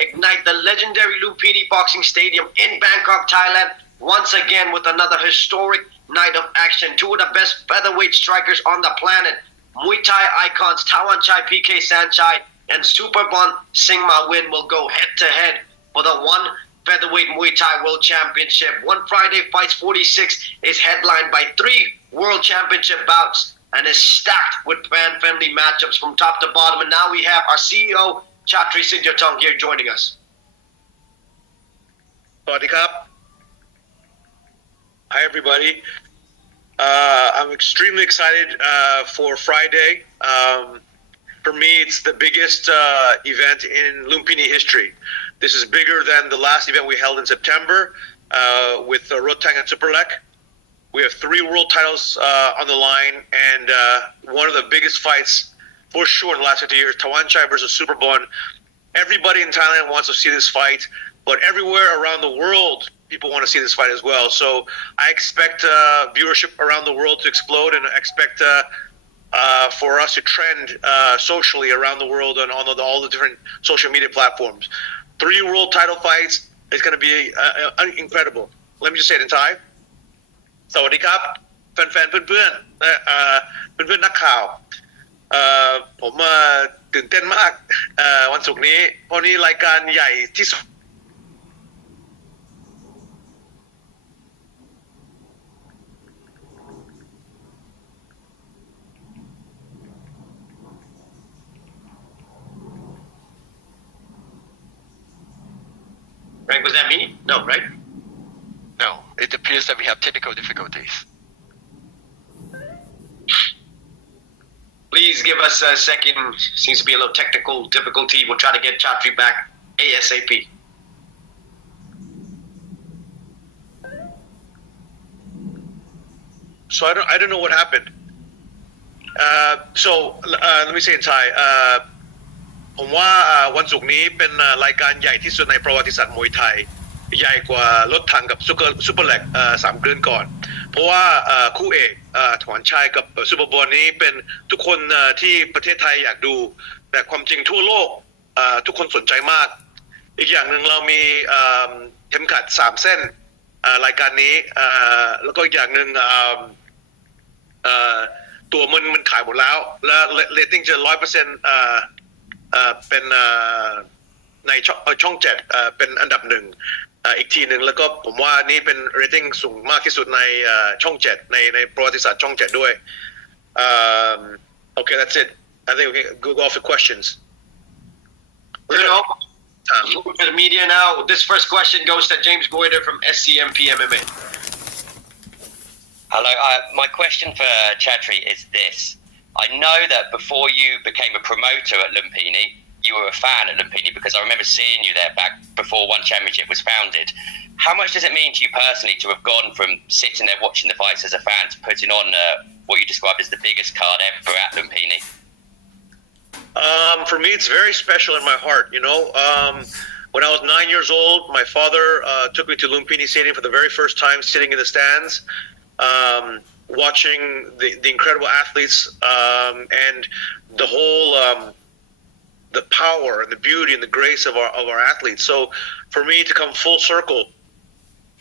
ignite the legendary Lumpinee Boxing Stadium in Bangkok, Thailand, once again with another historic night of action. Two of the best featherweight strikers on the planet, Muay Thai icons Tawanchai PK Sanchai and Superbon Singma Win will go head-to-head for the ONE Featherweight Muay Thai World Championship. One Friday Fights 46 is headlined by 3 World Championship bouts and is stacked with fan-friendly matchups from top to bottom. And now we have our CEO, Chatri Sityodtong, here joining us. สวัสดีครับ Hi everybody. I'm extremely excited for Friday. For me, it's the biggest event in Lumpinee history. This is bigger than the last event we held in September with Rotang and Superlek. We have 3 world titles on the line, and one of the biggest fights for sure in the last 50 years, Tawanchai versus Superbon. Everybody in Thailand wants to see this fight, but everywhere around the world, people want to see this fight as well. So I expect viewership around the world to explode, and I expect for us to trend socially around the world on all the different social media platforms. 3 world title fights is going to be incredible. Let me just say it in Thai. สวัสดีครับแฟนๆเพื่อนๆนักข่าวผมตื่นเต้นมากวันศุกร์นี้เพราะนี่รายการใหญ่ที่สุดFrank, was that me? No, right? No, it appears that we have technical difficulties. Please give us a second. Seems to be a little technical difficulty. We'll try to get Chatri back ASAP. So I don't know what happened. Let me say in Thai. ผมว่าวันศุกร์นี้เป็นรายการใหญ่ที่สุดในประวัติศาสตร์มวยไทยใหญ่กว่ารถถังกับซูเปอร์แลก3 เดือนก่อนเพราะว่าคู่เอกถวันชัยกับซูเปอร์บอลนี้เป็นทุกคนที่ประเทศไทยอยากดูแต่ความจริงทั่วโลกทุกคนสนใจมากอีกอย่างหนึ่งเรามีเข็มขัด3 เส้นรายการนี้แล้วก็อีกอย่างหนึ่งตัวมันขายหมดแล้วและเรตติ้งจะ 100%เป็นในช่อง7เป็นอันดับ 1อีกทีหนึ่งแล้วก็ผมว่านี่เป็นเรตติ้งสูงมากที่สุดในช่อง7ในประวัติศาสตร์ช่อง7ด้วยOkay, that's it. I think we can go off the questions. We're going to open to the media now. This first question goes to James Goyder from SCMP MMA. Hello, my question for Chatri is this. I know that before you became a promoter at Lumpinee, you were a fan at Lumpinee because I remember seeing you there back before ONE Championship was founded. How much does it mean to you personally to have gone from sitting there watching the fights as a fan to putting on what you described as the biggest card ever at Lumpinee? For me, it's very special in my heart. You know, when I was 9 years old, my father took me to Lumpinee Stadium for the very first time, sitting in the stands. Watching the incredible athletes and the whole the power and the beauty and the grace of our athletes. So for me to come full circle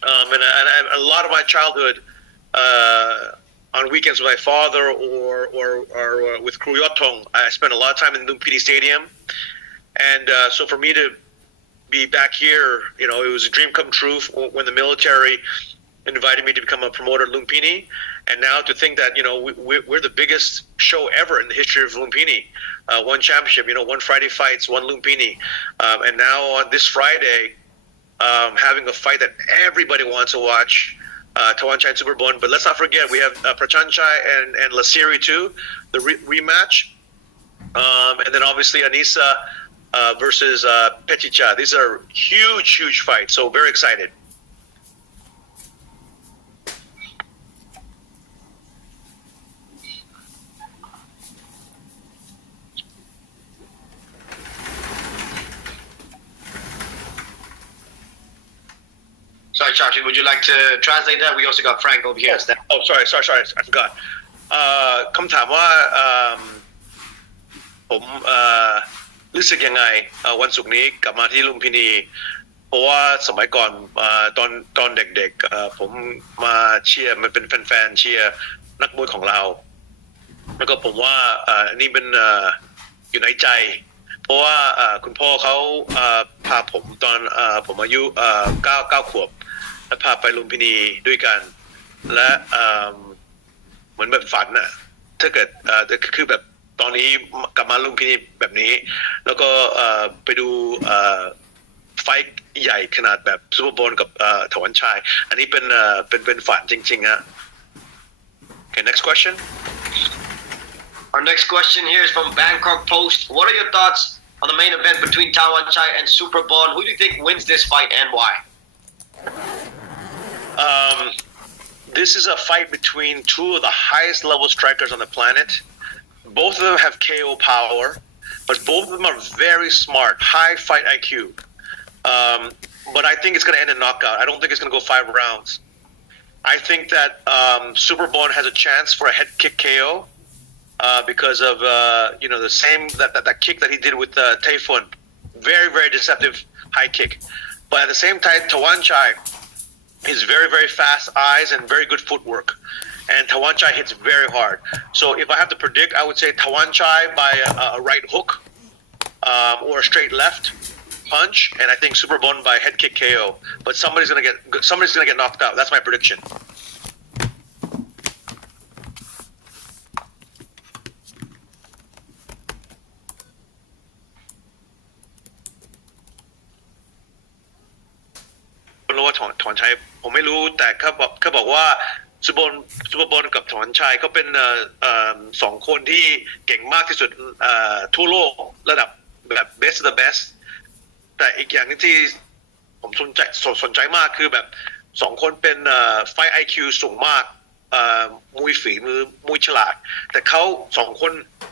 and a lot of my childhood on weekends with my father or with Yod Thong, I spent a lot of time in Lumpinee Stadium, and so for me to be back here, you know, it was a dream come true when the military invited me to become a promoter at Lumpinee, and now to think that, you know, we're the biggest show ever in the history of Lumpinee, ONE Championship, you know, 1 Friday Fights, ONE Lumpinee, and now on this Friday, having a fight that everybody wants to watch, Tawanchai and Superbon, but let's not forget we have Prachanchai and Lasiri too, the rematch, and then obviously Anissa versus Pechicha. These are huge fights, so very excited. Sorry, Chatri, would you like to translate that? We also got Frank over here. Oh, sorry, I forgot. คำถามว่าผม รู้สึกยังไงวันศุกร์นี้กลับมาที่ลุมพินีเพราะว่าสมัยก่อนตอนเด็กๆผมมาเชียร์มันเป็นแฟนๆเชียร์นักมวยของเราแล้วก็ผมว่าอันนี้เป็นอยู่ในใจเพราะว่าคุณพ่อเขาพาผมตอนผมอายุ9 ขวบแล้วพาไปลุมพินีด้วยกันและเหมือนแบบฝันน่ะถ้าเกิดคือแบบตอนนี้กลับมาลุมพินีแบบนี้แล้วก็ไปดูไฟท์ใหญ่ขนาดแบบซูเปอร์โบว์กับถวันชัยอันนี้เป็นฝันจริงๆฮะ Okay, next question. Our next question here is from Bangkok Post. What are your thoughts on the main event between Tawan Chai and Super Bond? Who do you think wins this fight and why? This is a fight between two of the highest level strikers on the planet. Both of them have KO power, but both of them are very smart, high fight IQ. But I think it's going to end in knockout. I don't think it's going to go 5 rounds. I think that Super Bond has a chance for a head kick KO because of the same that kick that he did with Taifun. Very, very deceptive high kick. But at the same time, Tawan Chai is very, very fast eyes and very good footwork. And Tawan Chai hits very hard. So if I have to predict, I would say Tawan Chai by a right hook or a straight left punch, and I think Super Bond by head kick KO. But somebody's gonna get knocked out. That's my prediction. I don't know what ถอนชัยผมไม่รู้แต่เขาบอกว่าซูเปอร์บอลกับถอนชัยเขาเป็น2 คนที่เก่งมากที่สุดทั่วโลกระดับแบบ best of the best แต่อีกอย่างนึงที่ผมสนใจมากคือแบบ2 คนเป็นไฟ IQ สูงมากมวยฝีมือมวยฉลาดแต่เขา2 คน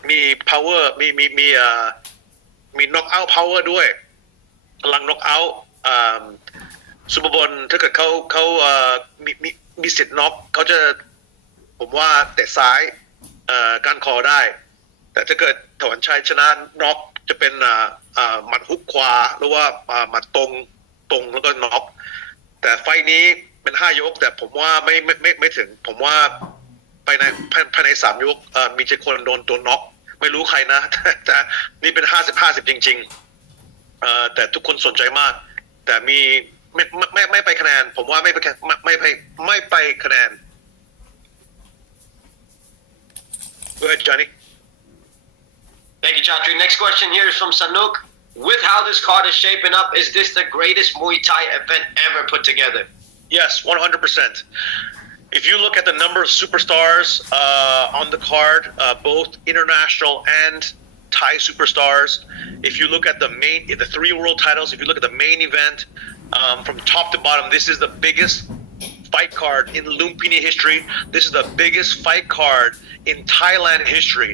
มี power มี knock out power ด้วยพลัง knock outซูเปอร์บอลถ้าเกิดเขามีสิทธิ์น็อกเขาจะผมว่าเตะซ้ายก้านคอได้แต่ถ้าเกิดถวันชัยชนะน็อกจะเป็นหมัดฮุกขวาหรือว่าหมัดตรงแล้วก็น็อกแต่ไฟนี้เป็น5 ยกแต่ผมว่าไม่ถึงผมว่าภายใน3 ยกมีเจ็ดคนโดนน็อกไม่รู้ใครนะแต่นี่เป็น50-50จริงๆแต่ทุกคนสนใจมากแต่มีไม่ไปคะแนนผมว่าไม่ไปคะแนน Go ahead, Johnny. Thank you, Chatri. Next question here is from Sanuk. With how this card is shaping up, is this the greatest Muay Thai event ever put together? Yes, 100%. If you look at the number of superstars on the card, both international and Thai superstars, if you look at the 3 world titles, if you look at the main event, from top to bottom, this is the biggest fight card in Lumpinee history. This is the biggest fight card in Thailand history,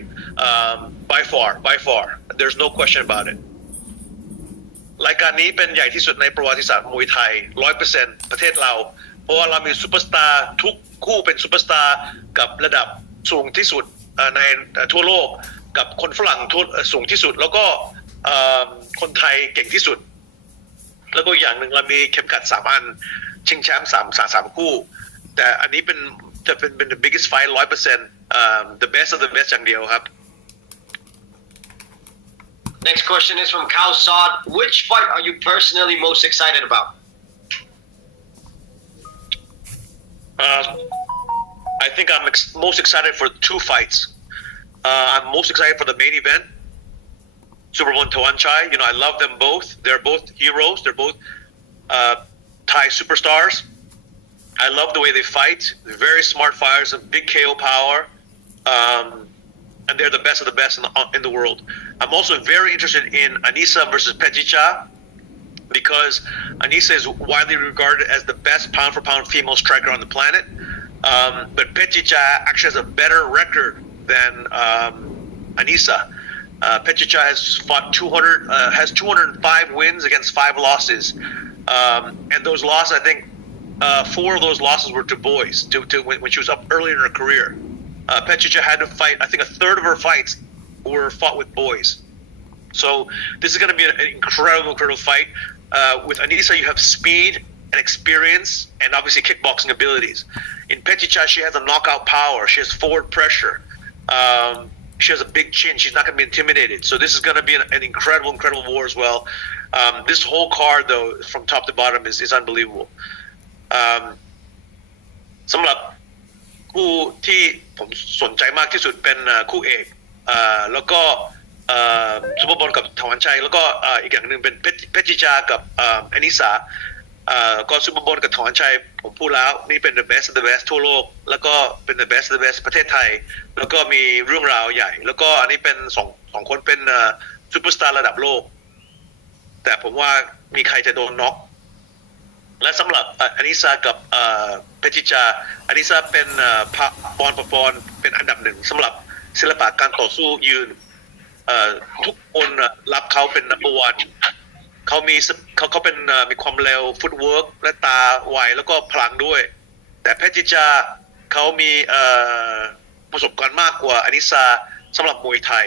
by far. There's no question about it. รายการนี้เป็นใหญ่ที่สุดในประวัติศาสตร์มวยไทย 100% ประเทศเราเพราะว่าเรามีซูเปอร์สตาร์ทุกคู่เป็นซูเปอร์สตาร์กับระดับสูงที่สุดในทั่วโลกกับคนฝรั่งสูงที่สุดแล้วก็คนไทยเก่งที่สุดแล้วก็อย่างหนึ่งเรามีเข็มขัด3 อันชิงแชมป์3คู่แต่อันนี้จะเป็น the biggest fight 100% the best of the best อย่างเดียวครับ Next question is from Khao Saad. Which fight are you personally most excited about? I think I'm most excited for 2 fights. I'm most excited for the main event. Super Bond Tawan Chai, I love them both. They're both heroes. They're both Thai superstars. I love the way they fight. They're very smart fighters, big KO power, and they're the best of the best in the world. I'm also very interested in Anisa versus Pejicha because Anisa is widely regarded as the best pound-for-pound female striker on the planet, but Pejicha actually has a better record than Anisa. Pejicha has fought 205 wins against 5 losses, and those losses, I think, 4 of those losses were to boys. When she was up early in her career, Pejicha had to fight. I think a third of her fights were fought with boys, So this is going to be an incredible fight. With Anisa, you have speed and experience, and obviously kickboxing abilities. In Peticha, she has a knockout power. She has forward pressure. She has a big chin. She's not going to be intimidated. So this is going to be an incredible war as well. This whole card, though, from top to bottom, is unbelievable. สำหรับคู่ที่ผมสนใจมากที่สุดเป็นคู่เอกแล้วก็ซุปเปอร์บอลกับถวันชัยแล้วก็อีกอย่างหนึ่งเป็นเพชรจิจากับอนิสาก็ซุปเปอร์บอลกับถวันชัยผมพูดแล้วนี่เป็น the best of the best ทั่วโลกแล้วก็เป็น the best of the best ประเทศไทยแล้วก็มีเรื่องราวใหญ่แล้วก็อันนี้เป็นสองคนเป็นซูเปอร์สตาร์ระดับโลกแต่ผมว่ามีใครจะโดนน็อกและสำหรับอนิสากับเพชรจิจาอนิสาเป็นปอนเป็นอันดับหนึ่งสำหรับศิลปะการต่อสู้ยืนทุกคนรับเขาเป็น number one เขาเป็นมีความเร็วฟุตเวิร์กและตาไวแล้วก็พลังด้วยแต่เพชรจิจาเขามีประสบการณ์มากกว่าอนิสาสำหรับมวยไทย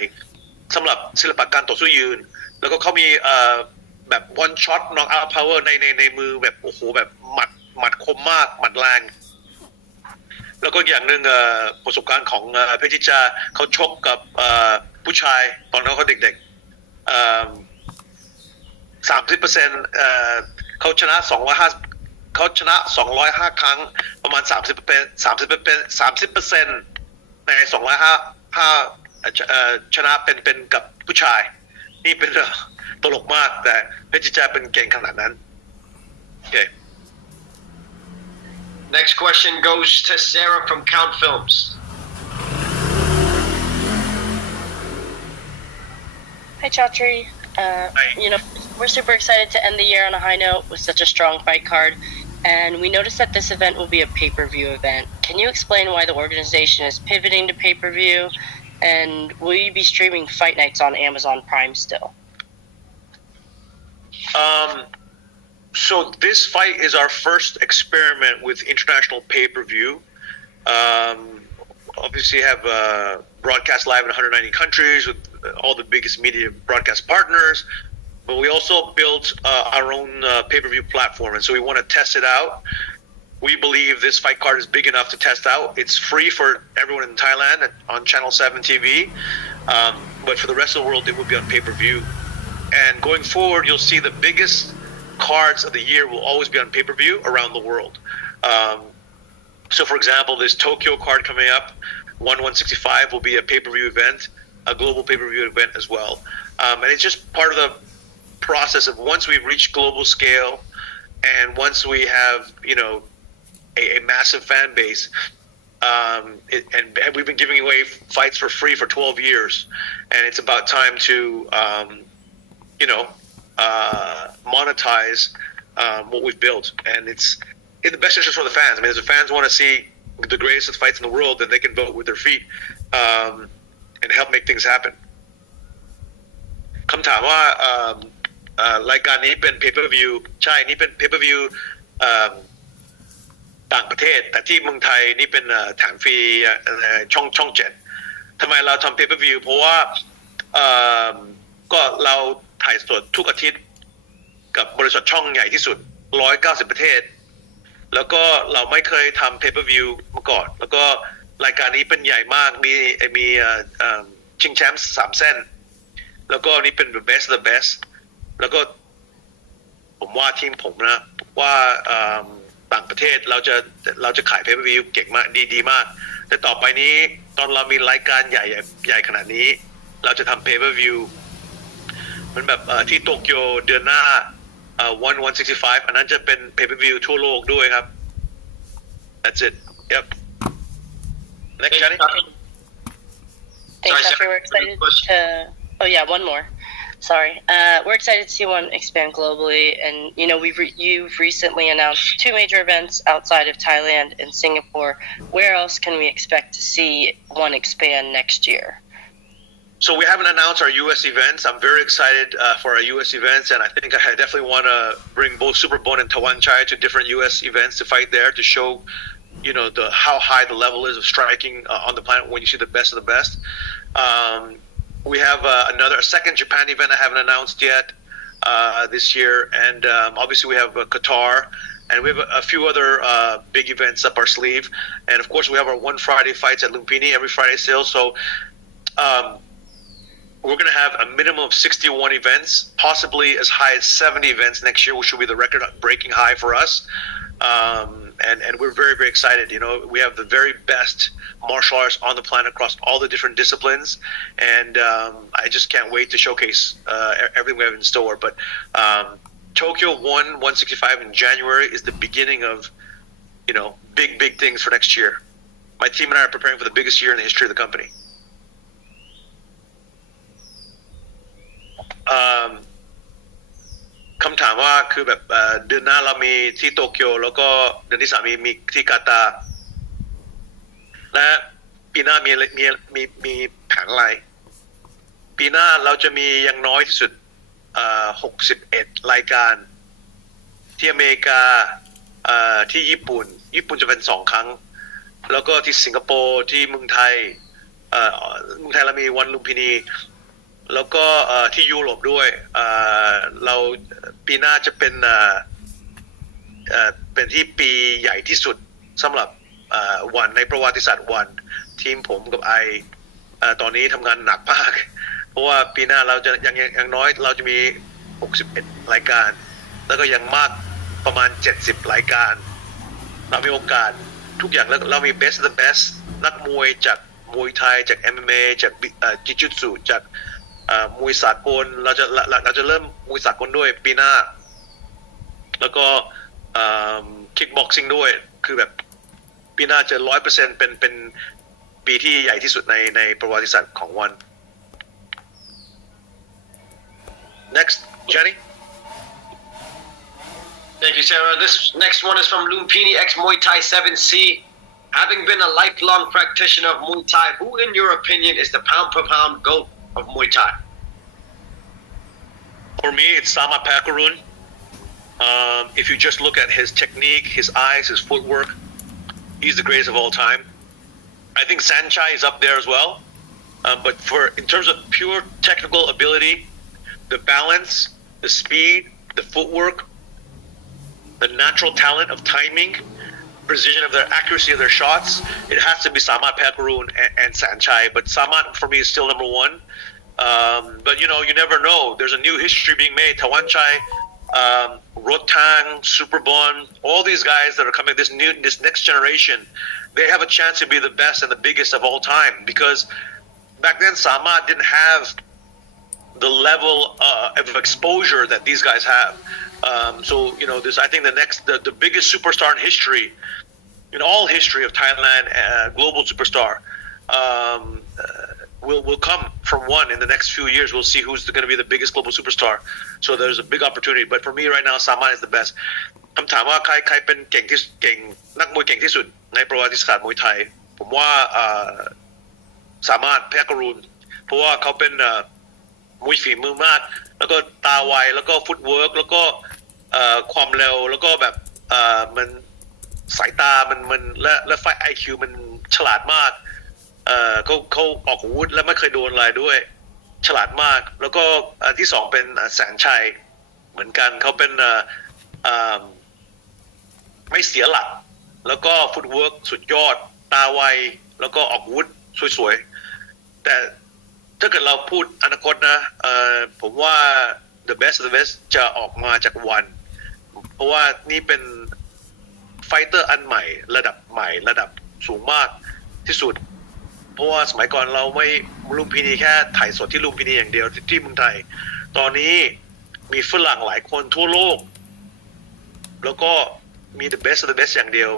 สำหรับศิลปะการต่อสู้ยืนแล้วก็เขามีแบบ one shot knock out power ในมือแบบโอ้โหแบบหมัดคมมากหมัดแรงแล้วก็อย่างหนึ่งประสบการณ์ของเพชรจิจาเขาชกกับผู้ชายตอนเขาเด็กๆ30%เขาชนะ205ครั้งประมาณ30%ใน205ชนะเป็นกับผู้ชายนี่เป็นตลกมากแต่เพชรจิจาเป็นเก่งขนาดนั้นโอเค Next question goes to Sarah from Count Films. Hi, Chatri. We're super excited to end the year on a high note with such a strong fight card. And we noticed that this event will be a pay-per-view event. Can you explain why the organization is pivoting to pay-per-view? And will you be streaming fight nights on Amazon Prime still? So this fight is our first experiment with international pay-per-view. Obviously have broadcast live in 190 countries with all the biggest media broadcast partners, but we also built our own pay-per-view platform, and so we want to test it out. We believe this fight card is big enough to test out. It's free for everyone in Thailand on Channel 7 TV, but for the rest of the world, it will be on pay-per-view. And going forward, you'll see the biggest cards of the year will always be on pay-per-view around the world. So for example, this Tokyo card coming up, ONE 165 will be a pay-per-view event, a global pay-per-view event as well. And it's just part of the process of once we reach global scale and once we have, a massive fan base, and we've been giving away fights for free for 12 years, and it's about time to, monetize what we've built, and it's in the best interest for the fans. I mean, if the fans want to see the greatest of fights in the world, then they can vote with their feet and help make things happen. คำถามว่ารายการนี้เป็น pay-per-view ใช่นี่เป็น pay-per-view ต่างประเทศแต่ที่เมืองไทยนี่เป็นฐานฟรีช่อง7ทำไมเราทำ pay-per-view เพราะว่าก็เราถ่ายสดทุกอาทิตย์กับบริษัทช่องใหญ่ที่สุด190ประเทศแล้วก็เราไม่เคยทำ pay-per-view มาก่อนแล้วก็รายการนี้เป็นใหญ่มากมีชิงแชมป์3เส้นแล้วก็นี่เป็น the best of the best แล้วก็ผมว่าทีมผมนะว่าต่างประเทศเราจะขาย pay-per-view เก่งมากดีมากแต่ต่อไปนี้ตอนเรามีรายการใหญ่ขนาดนี้เราจะทำ pay-per-view มันแบบที่โตเกียวเดือนหน้าONE 165อันนั้นจะเป็น pay-per-view ทั่วโลกด้วยครับ That's it. Yep. Next, Johnny. Thanks, Chatri. We're excited to... Oh, yeah, one more. Sorry. We're excited to see ONE expand globally, and, you've recently announced 2 major events outside of Thailand and Singapore. Where else can we expect to see ONE expand next year? So we haven't announced our U.S. events. I'm very excited for our U.S. events, and I think I definitely want to bring both Superbone and Tawanchai to different U.S. events to fight there to show, how high the level is of striking on the planet when you see the best of the best. we have a second Japan event I haven't announced yet this year, and obviously we have Qatar, and we have a few other big events up our sleeve, and of course we have our One Friday fights at Lumpinee every Friday still. So we're going to have a minimum of 61 events, possibly as high as 70 events next year, which will be the record-breaking high for us. And we're very, very excited. You know, we have the very best martial arts on the planet across all the different disciplines, and I just can't wait to showcase everything we have in store. But Tokyo 165 in January is the beginning of, you know, big things for next year. My team and I are preparing for the biggest year in the history of the company. คำถามว่าคือแบบเดือนหน้าเรามีที่โตเกียวแล้วก็เดือนที่3มีที่กาตาร์และปีหน้ามีแผนอะไรปีหน้าเราจะมีอย่างน้อยที่สุด61รายการที่อเมริกาที่ญี่ปุ่นจะเป็น2ครั้งแล้วก็ที่สิงคโปร์ที่เมืองไทยเรามีวันลุมพินีแล้วก็ที่ยุโรปด้วยเราปีหน้าจะเป็นที่ปีใหญ่ที่สุดสำหรับวันในประวัติศาสตร์วันทีมผมกับตอนนี้ทำงานหนักมากเพราะว่าปีหน้าเราจะอย่างน้อยเราจะมี61รายการแล้วก็ยังมากประมาณ70รายการเรามีโอกาสทุกอย่างแล้วเรามี best of the best นักมวยจากมวยไทยจาก MMA จากจิจูตสุจากมวยสากลเราจะเริ่มมวยสากลด้วยปีหน้าแล้วก็คิกบ็อกซิ่งด้วยคือแบบปีหน้าจะ 100% เป็นปีที่ใหญ่ที่สุดในประวัติศาสตร์ของวัน Next Jenny Thank you, Sarah. This next one is from Lumpinee ex Muay Thai 7C. Having been a lifelong practitioner of Muay Thai, who in your opinion is the pound per pound GOAT of Muay Thai? For me, it's Samaat Pakarun. If you just look at his technique, his eyes, his footwork, he's the greatest of all time. I think Sanchai is up there as well. But in terms of pure technical ability, the balance, the speed, the footwork, the natural talent of timing, precision of their accuracy of their shots, it has to be Samaat Pakarun and Sanchai. But Samaat for me is still number one. But you know, you never know. There's a new history being made. Tawanchai, Rotang, Superbon, all these guys that are coming, this next generation, they have a chance to be the best and the biggest of all time. Because back then, Samaat didn't have the level of exposure that these guys have. So you know, I think the biggest superstar in history, in all history of Thailand, global superstar, will come from one in the next few years. We'll see who's going to be the biggest global superstar. So there's a big opportunity. But for me right now, Samaat is the best. คำถามว่าใครเป็นเก่งนักมวยเก่งที่สุดในประวัติศาสตร์มวยไทยผมว่าSamaat Pakarunเพราะว่าเขาเป็นมวยฝีมือมากแล้วก็ตาไวแล้วก็ฟุตเวิร์กแล้วก็ความเร็วแล้วก็แบบมันสายตามันและไฟ IQ มันฉลาดมากเขาออกอาวุธและไม่เคยโดนอะไรด้วยฉลาดมากแล้วก็ที่สองเป็นแสนชัยเหมือนกันเขาเป็นไม่เสียหลักแล้วก็ฟุตเวิร์กสุดยอดตาไวแล้วก็ออกอาวุธสวยๆแต่ถ้าเกิดเราพูดอนาคตนะผมว่า the best of the best จะออกมาจากวันเพราะว่านี่เป็นไฟเตอร์อันใหม่ระดับสูงมากที่สุดเพราะว่าสมัยก่อนเราไม่ลุมพินีแค่ถ่ายสดที่ลุมพินีอย่างเดียวที่เมืองไทยตอนนี้มีฝรั่งหลายคนทั่วโลกแล้วก็มี the best of the best อย่างเดียว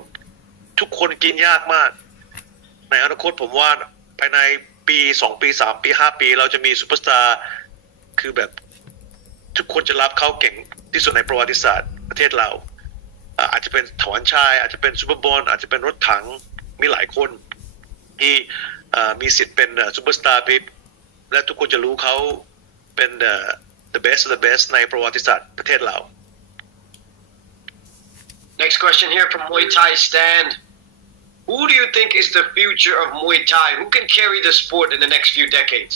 ทุกคนกินยากมากในอนาคตผมว่าภายในปี2ปี3ปี5ปีเราจะมีซูเปอร์สตาร์คือแบบทุกคนจะรับเขาเก่งที่สุดในประวัติศาสตร์ประเทศเราอาจจะเป็นถวันชายอาจจะเป็นซูเปอร์บอลอาจจะเป็นรถถังมีหลายคนที่มีสิทธิ์เป็นซูเปอร์สตาร์ไปและทุกคนจะรู้เขาเป็น the best of the best ในประวัติศาสตร์ประเทศเรา Next question here from Muay Thai Stand. Who do you think is the future of Muay Thai? Who can carry the sport in the next few decades?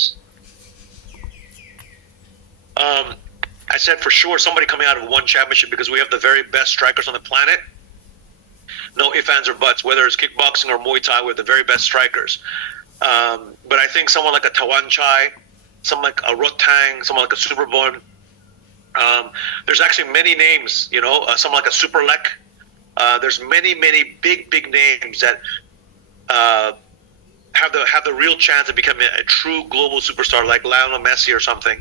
I said for sure somebody coming out of ONE Championship because we have the very best strikers on the planet. No ifs, ands, or buts. Whether it's kickboxing or Muay Thai, we're the very best strikers. But I think someone like a Tawan Chai, someone like a Rotang, someone like a Superbon. There's actually many names, someone like a Super Lek. There's many big names that have the real chance of becoming a true global superstar like Lionel Messi or something.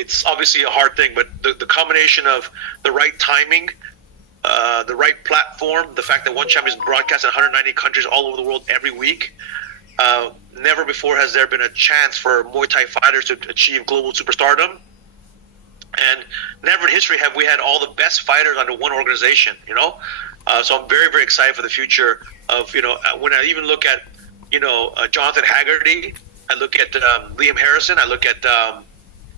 It's obviously a hard thing, but the combination of the right timing, the right platform, the fact that ONE Champion is broadcast in 190 countries all over the world every week. Never before has there been a chance for Muay Thai fighters to achieve global superstardom. And never in history have we had all the best fighters under one organization, So I'm very excited for the future of, when I even look at, Jonathan Haggerty, I look at Liam Harrison, I look at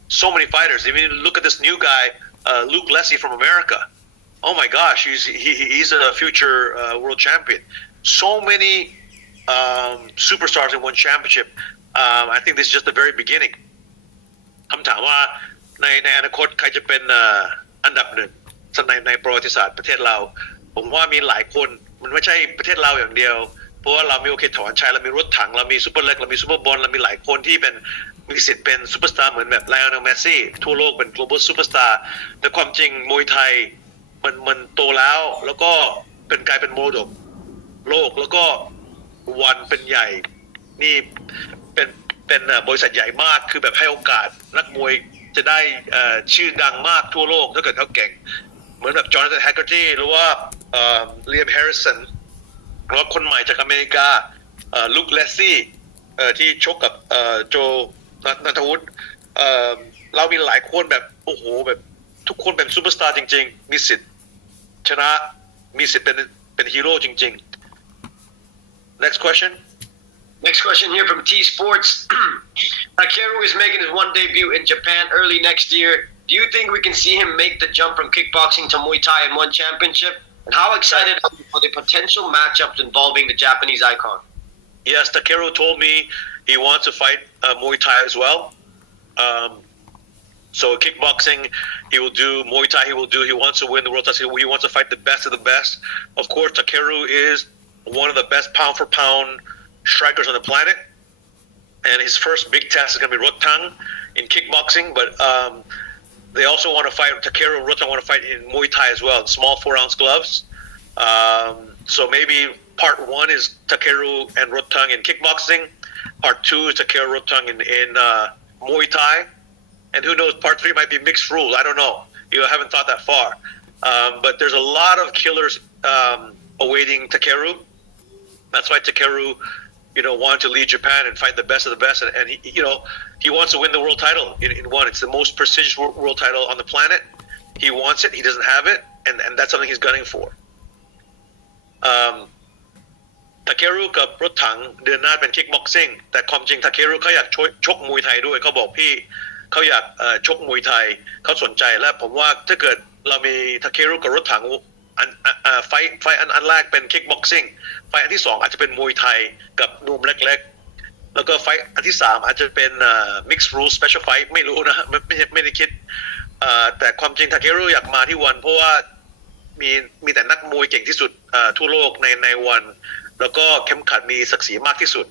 so many fighters. I mean, look at this new guy, Luke Leslie from America. Oh my gosh, he's a future world champion. So many superstars in ONE Championship. I think this is just the very beginning. คำถามว่าในอนาคตใครจะเป็นอันดับหนึ่งในประวัติศาสตร์ประเทศเราผมว่ามีหลายคนมันไม่ใช่ประเทศเราอย่างเดียวเพราะว่าเรามีโอเคถอนชัยเรามีรถถังเรามีซูเปอร์เล็กเรามีซูเปอร์บอลเรามีหลายคนที่มีสิทธิ์เป็นซูเปอร์สตาร์เหมือนแบบไลออนเนลเมสซี่ทั่วโลกเป็น global superstar แต่ความจริงมวยไทยมันโตแล้วก็กลายเป็นโมดกโลกแล้วก็วันเป็นใหญ่นี่เป็นบริษัทใหญ่มากคือแบบให้โอกาสนักมวยจะได้ชื่อดังมากทั่วโลกถ้าเกิดเขาเก่งเหมือนแบบจอห์นสันแฮกเกอร์ตี้หรือว่าเลียมแฮร์ริสันหรือว่าคนใหม่จากอเมริกาลุคเลสซี่ที่ชกกับโจนัทวุฒิเรามีหลายคนแบบโอ้โหแบบทุกคนเป็นซูเปอร์สตาร์จริงๆมีสิทธิ์ชนะมีสิทธิ์เป็นฮีโร่จริงๆ Next question Next question here from T Sports. Takeru is making his ONE debut in Japan early next year. Do you think we can see him make the jump from kickboxing to Muay Thai in ONE Championship? And how excited are you for the potential matchups involving the Japanese icon? Yes, Takeru told me he wants to fight Muay Thai as well. So kickboxing, he will do. Muay Thai, he wants to win the world title. He wants to fight the best of the best. Of course, Takeru is one of the best pound for pound strikers on the planet, and his first big test is going to be Rotang in kickboxing, but they also want to fight Takeru and Rotang want to fight in Muay Thai as well, in small 4-ounce gloves. So maybe part 1 is Takeru and Rotang in kickboxing, part 2 is Takeru Rotang in Muay Thai, and who knows, part 3 might be mixed rules. I don't know. I haven't thought that far. But there's a lot of killers awaiting Takeru. That's why Takeru wanted to lead Japan and fight the best of the best, and he wants to win the world title in ONE. It's the most prestigious world title on the planet. He wants it. He doesn't have it, and that's something he's gunning for. Takeru กับรถถังเดือนหน้าเป็น kickboxing แต่ความจริง Takeru เขาอยากชกมวยไทยด้วยเขาบอกพี่เขาอยากชกมวยไทยเขาสนใจและผมว่าถ้าเกิดเรามี Takeru กับรถถังไฟอันแรกเป็น kickboxing ไฟอันที่2อาจจะเป็นมวยไทยกับนวมเล็กๆแล้วก็ไฟอันที่3อาจจะเป็นmixed rules special fight ไม่รู้นะไม่ได้คิดแต่ความจริง Takeru อยากมาที่ONEเพราะว่ามีแต่นักมวยเก่งที่สุดทั่วโลกในONEแล้วก็เข็มขัดมีศักดิ์ศรีมากที่สุด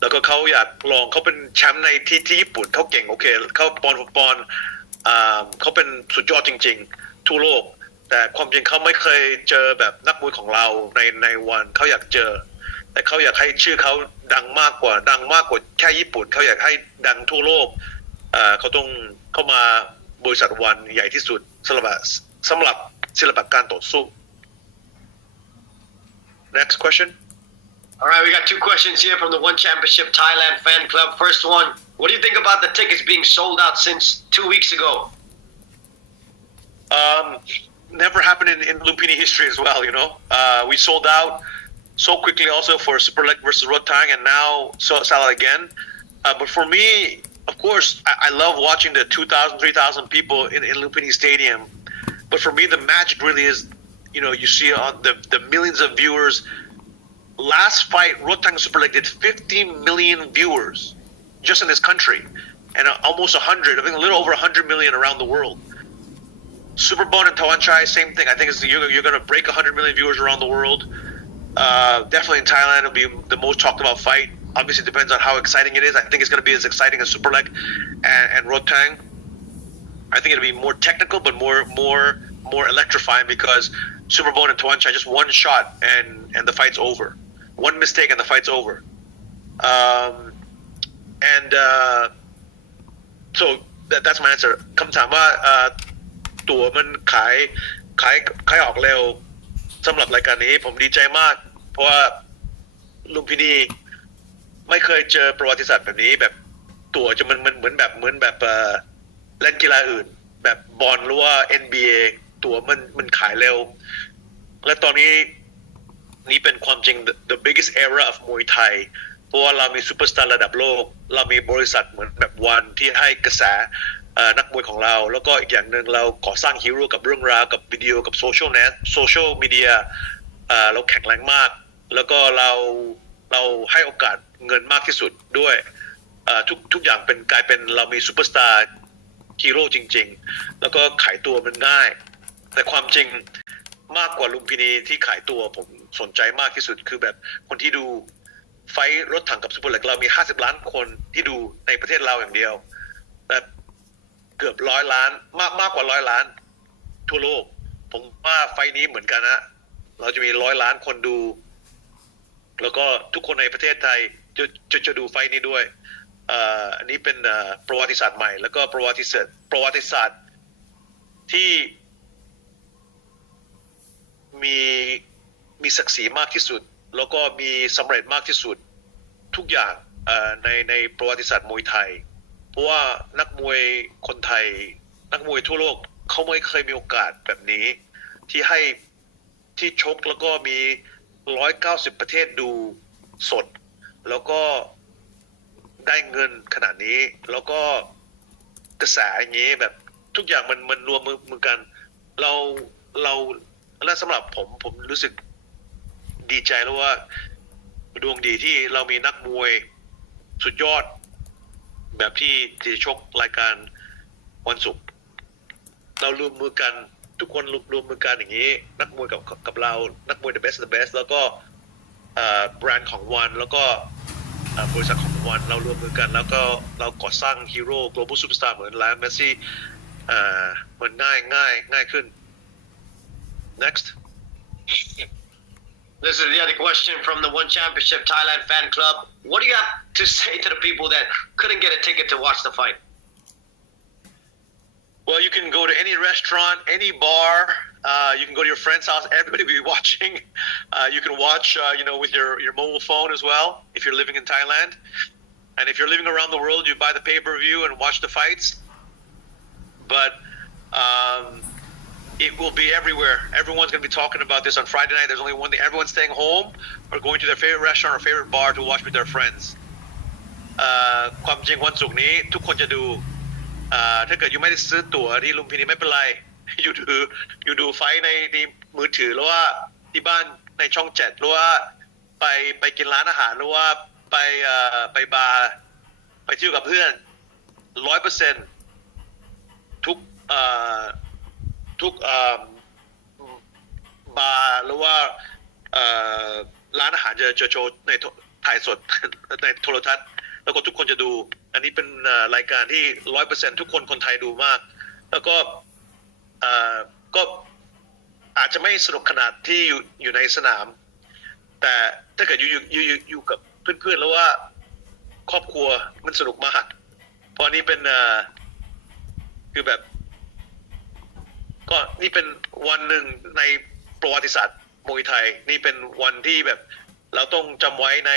แล้วก็เขาอยากลองเขาเป็นแชมป์ในที่ญี่ปุ่นเขาเก่งโอเคเขาปอนเขาเป็นสุดยอดจริงๆทั่วโลกแต่ความจริงเขาไม่เคยเจอแบบนักมวยของเราในONEเขาอยากเจอแต่เขาอยากให้ชื่อเขาดังมากกว่าแค่ญี่ปุ่นเขาอยากให้ดังทั่วโลกเขาต้องเข้ามาบริษัทONEใหญ่ที่สุดสำหรับศิลปะการต่อสู้ Next question. All right, we got 2 questions here from the ONE Championship Thailand fan club. First one, what do you think about the tickets being sold out since 2 weeks ago? Never happened in Lumpinee history as well, we sold out so quickly also for Super Leg versus Rotang, and now sold out again. But for me, of course, I love watching the 2,000, 3,000 people in Lumpinee Stadium. But for me, the magic really is, you see on the millions of viewers. Last fight, Rotang Super Leg did 50 million viewers just in this country. and almost 100, I think a little over 100 million around the world. Super Bowl and Tawanchai, same thing. I think you're going to break 100 million viewers around the world. Definitely in Thailand, it'll be the most talked about fight. Obviously, it depends on how exciting it is. I think it's going to be as exciting as Super Leg and Rotang. I think it'll be more technical, but more electrifying because Super Bowl and Tawanchai just one shot and the fight's over. One mistake and the fight's over. So that's my answer. คำถามว่าตั๋วมันขายออกเร็วสำหรับรายการนี้ผมดีใจมากเพราะว่าลุมพินีไม่เคยเจอประวัติศาสตร์แบบนี้แบบตั๋วจะมันเหมือนแบบเล่นกีฬาอื่นแบบบอลหรือว่า NBA ตั๋วมันขายเร็วและตอนนี้นี่เป็นความจริง the biggest era of Muay Thai เพราะว่าเรามีซูเปอร์สตาร์ระดับโลกเรามีบริษัทเหมือนแบบวันที่ให้กระแสนักมวยของเราแล้วก็อีกอย่างหนึ่งเราก่อสร้างฮีโร่กับเรื่องราวกับวิดีโอกับโซเชียลมีเดียเราแข็งแรงมากแล้วก็เราให้โอกาสเงินมากที่สุดด้วยทุกอย่างกลายเป็นเรามีซูเปอร์สตาร์ฮีโร่จริงๆแล้วก็ขายตัวมันง่ายแต่ความจริงมากกว่าลุมพินีที่ขายตัวผมสนใจมากที่สุดคือแบบคนที่ดูไฟรถถังกับซูเปอร์เล็กเรามี50ล้านคนที่ดูในประเทศเราอย่างเดียวแบบเกือบ100ล้านมากกว่า100ล้านทั่วโลกผมว่าไฟนี้เหมือนกันนะเราจะมี100ล้านคนดูแล้วก็ทุกคนในประเทศไทยจะดูไฟนี้ด้วยอันนี้เป็นประวัติศาสตร์ใหม่แล้วก็ประวัติศาสตร์ที่มีศักดิ์ศรีมากที่สุดแล้วก็มีสำเร็จมากที่สุดทุกอย่างในประวัติศาสตร์มวยไทยเพราะว่านักมวยคนไทยนักมวยทั่วโลกเขาไม่เคยมีโอกาสแบบนี้ที่ชกแล้วก็มี190ประเทศดูสดแล้วก็ได้เงินขนาดนี้แล้วก็กระแสอย่างนี้แบบทุกอย่างมันรวมมือกันเราและสำหรับผมรู้สึกดีใจแล้วว่าดวงดีที่เรามีนักมวยสุดยอดแบบที่จะชกรายการวันศุกร์เรารวมมือกันทุกคนรวมมือกันอย่างนี้นักมวยกับเรานักมวย the best แล้วก็แบรนด์ของวันแล้วก็บริษัทของวันเรารวมมือกันแล้วก็เราก่อสร้างฮีโร่ global superstar เหมือนไลออนเมสซี่มันง่ายขึ้น next This is the other question from the One Championship Thailand fan club. What do you have to say to the people that couldn't get a ticket to watch the fight? Well, you can go to any restaurant, any bar. You can go to your friend's house. Everybody will be watching. You can watch, with your mobile phone as well if you're living in Thailand. And if you're living around the world, you buy the pay-per-view and watch the fights. But it will be everywhere. Everyone's going to be talking about this on Friday night. There's only one thing. Everyone's staying home or going to their favorite restaurant or favorite bar to watch with their friends. ความจริงวันศุกร์นี้ทุกคนจะดูถ้าเกิดยูไม่ได้ซื้อตั๋วที่ลุมพินีไม่เป็นไรอยู่ดูไฟในมือถือหรือว่าที่บ้านในช่อง7หรือว่าไปกินร้านอาหารหรือว่าไปบาร์ไปเที่ยวกับเพื่อน 100% ทุกบาร์หรือว่าร้านอาหารจะโชว์ในถ่ายสดในโทรทัศน์แล้วก็ทุกคนจะดูอันนี้เป็นรายการที่ 100% ทุกคนไทยดูมากแล้วก็อาจจะไม่สนุกขนาดที่อยู่ในสนามแต่ถ้าเกิดอยู่กับเพื่อนๆแล้วว่าครอบครัวมันสนุกมากเพราะนี่เป็นคือแบบก็นี่เป็นวันหนึ่งในประวัติศาสตร์มวยไทยนี่เป็นวันที่แบบเราต้องจำไว้ใ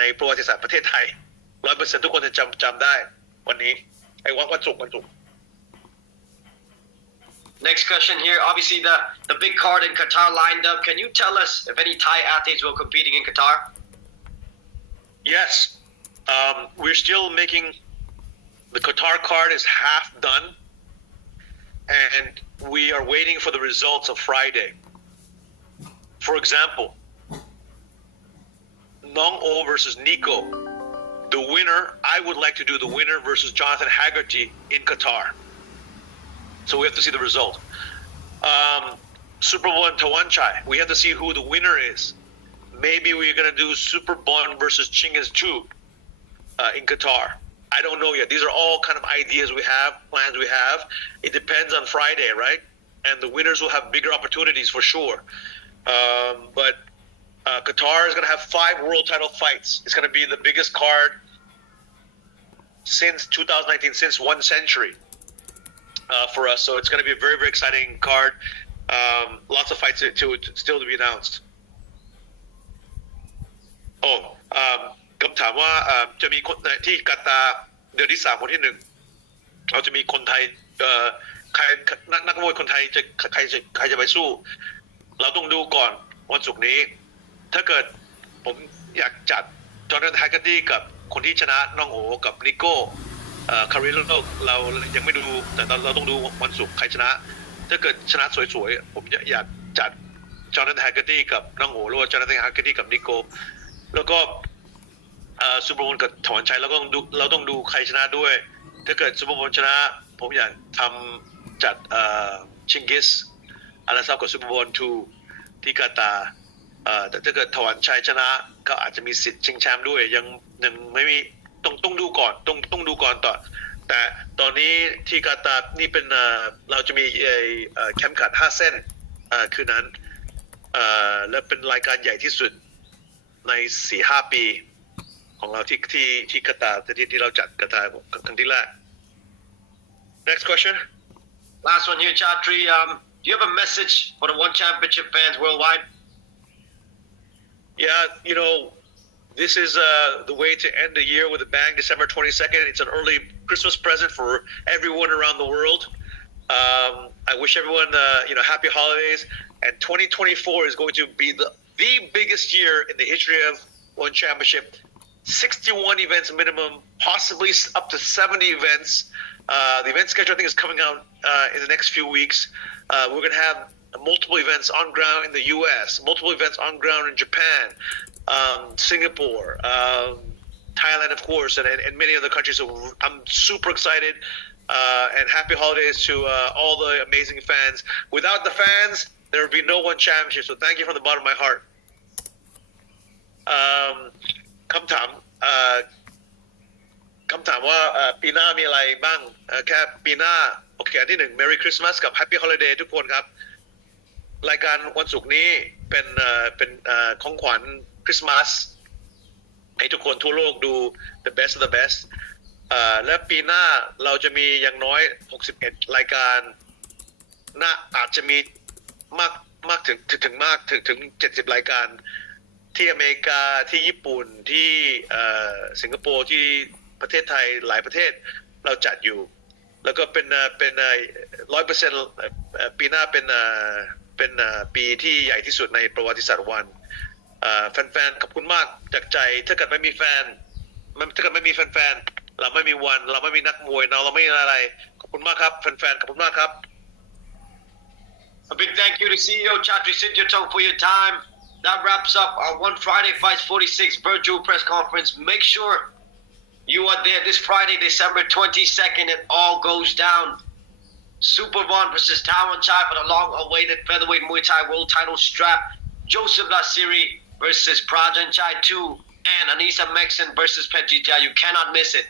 นประวัติศาสตร์ประเทศไทย 100% ทุกคนจะจำได้วันนี้ไอ้วันศุกร์ Next question here. Obviously, the big card in Qatar lined up. Can you tell us if any Thai athletes will competing in Qatar? Yes, we're still making the Qatar card is half done, and we are waiting for the results of Friday. For example, Nong O versus Nico. the winner, I would like to do the winner versus Jonathan Haggerty in Qatar. So we have to see the result. Super One Tawanchai, we have to see who the winner is. Maybe we're going to do Super Bond versus Chingiz 2 in Qatar. I don't know yet. These are all kind of ideas we have, plans we have. It depends on Friday, right? And the winners will have bigger opportunities for sure. But Qatar is going to have 5 world title fights. It's going to be the biggest card since 2019, since 1 century for us. So it's going to be a very, very exciting card. Lots of fights still to be announced. คำถามว่าจะมีคนที่กาตาร์เดือนที่3วันที่1เราจะมีคนไทยใครนักมวยคนไทยจะใครจะไปสู้เราต้องดูก่อนวันศุกร์นี้ถ้าเกิดผมอยากจัดจอร์แดนไฮกัตตี้กับคนที่ชนะน้องโอกับนิโก้คาริโลเรายังไม่ดูแต่เราต้องดูวันศุกร์ใครชนะถ้าเกิดชนะสวยๆผมอยากจัดจอร์แดนไฮกัตตี้กับน้องโอหรือว่าจอร์แดนไฮกัตตี้กับนิโก้แล้วก็ซูเปอร์โบว์กับถอนชัยแล้วก็เราต้องดูใครชนะด้วยถ้าเกิดซูเปอร์โบว์ชนะผมอยากทำจัดชิงกิสอาราซากับซูเปอร์โบว์2ที่กาตาร์แต่ถ้าเกิดถอนชัยชนะก็อาจจะมีสิทธิ์ชิงแชมป์ด้วยยังไม่มีต้องดูก่อนต้องดูก่อนต่อแต่ตอนนี้ที่กาตาร์นี่เป็นเราจะมีแคมป์ขัด5 เส้นคืนนั้นและเป็นรายการใหญ่ที่สุดใน 4-5 ปีของเราที่กาตาร์ที่เราจัดกาตาร์ครั้งที่แรก Next question. Last one here, Chatri. Do you have a message for the One Championship fans worldwide? Yeah, this is the way to end the year with a bang. December 22nd. It's an early Christmas present for everyone around the world. I wish everyone, happy holidays. And 2024 is going to be the biggest year in the history of One Championship. 61 events minimum, possibly up to 70 events. The event schedule, I think, is coming out in the next few weeks. We're going to have multiple events on ground in the U.S., multiple events on ground in Japan, Singapore, Thailand, of course, and many other countries. So I'm super excited and happy holidays to all the amazing fans. Without the fans, there would be no One Championship. So thank you from the bottom of my heart. คำถามว่าปีหน้ามีอะไรบ้างแค่ปีหน้าโอเคอันที่1 Merry Christmas กับ Happy Holiday ทุกคนครับรายการวันศุกร์นี้เป็นของขวัญคริสต์มาสให้ทุกคนทั่วโลกดู the best of the best และปีหน้าเราจะมีอย่างน้อย61รายการอาจจะมีมากถึง70รายการที่อเมริกาที่ญี่ปุ่นที่สิงคโปร์ที่ประเทศไทยหลายประเทศเราจัดอยู่แล้วก็เป็น100%ปีหน้าเป็นปีที่ใหญ่ที่สุดในประวัติศาสตร์วันแฟนๆขอบคุณมากจากใจถ้าเกิดไม่มีแฟนเราไม่มีวันเราไม่มีนักมวยเราไม่มีอะไรขอบคุณมากครับแฟนๆขอบคุณมากครับ A big thank you to CEO Chatri Sityodtong for your time. That wraps up our One Friday Fights 46 virtual press conference. Make sure you are there this Friday, December 22nd. It all goes down. Super One versus Tawan Chai for the long-awaited featherweight Muay Thai world title strap. Joseph Lasiri versus Prajan Chai 2. And Anissa Mexen versus Petjija. You cannot miss it.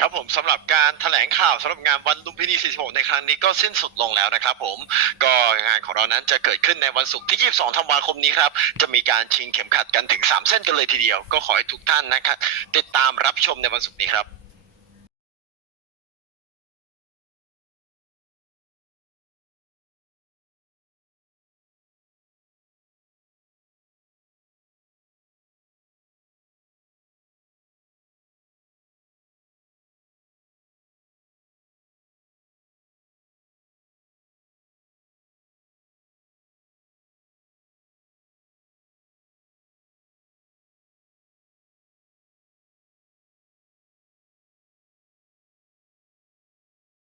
ครับผมสำหรับการแถลงข่าวสำหรับงานวันลุมพินี 46 ในครั้งนี้ก็สิ้นสุดลงแล้วนะครับผมก็งานของเรานั้นจะเกิดขึ้นในวันศุกร์ที่ 22 ธันวาคมนี้ครับจะมีการชิงเข็มขัดกันถึง3 เส้นกันเลยทีเดียวก็ขอให้ทุกท่านนะครับติดตามรับชมในวันศุกร์นี้ครับ